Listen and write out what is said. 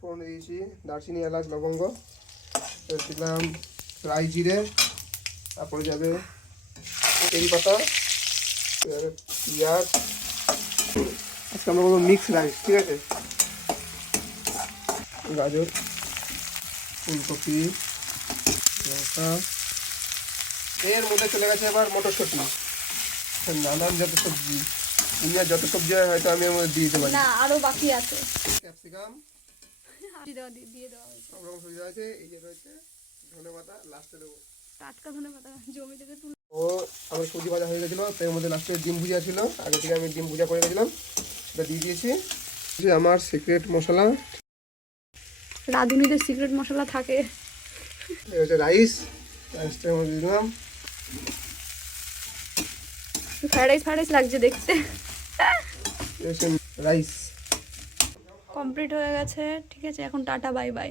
ফোড়ন দিয়েছি দারচিনি এলাচ লবঙ্গ, দিলাম রাই জিরে, তারপরে যাবে তেরি পাতা, পেঁয়াজ। আজকে আমরা করবো মিক্স রাইস, ঠিক আছে। গাজর, ফুলকপি, লঙ্কা, এর মধ্যে চলে গেছে এবার মটরশুঁটি, নানান যত সবজি, দুনিয়ার যত সবজি হয় হয়তো আমি এর মধ্যে দিয়ে দিতে পারি। না আরো বাকি আছে, ক্যাপসিকাম, দিয়ে দেওয়া হয়েছে। সব রকম সবজি আছে। এই যে রয়েছে ধনে পাতা, লাস্টে দেবো। টাটকা ধনে পাতা জমি থেকে তুলে। ও আমার সবজি ভাজা হয়ে গেছিলো, তো এর মধ্যে লাস্টে ডিম ভুজিয়া ছিল, আগে থেকে আমি ডিম ভুজিয়া করে গেছিলাম, এটা দিয়ে দিয়েছি। যে আমার সিক্রেট মশলা, রাঁধুনিদের সিক্রেট মশলা থাকে। এটা হচ্ছে রাইস, রাইসটার মধ্যে দিলাম। ফ্রাইড রাইস লাগছে দেখতে। রাইস কমপ্লিট হয়ে গেছে, ঠিক আছে, এখন টাটা বাই বাই।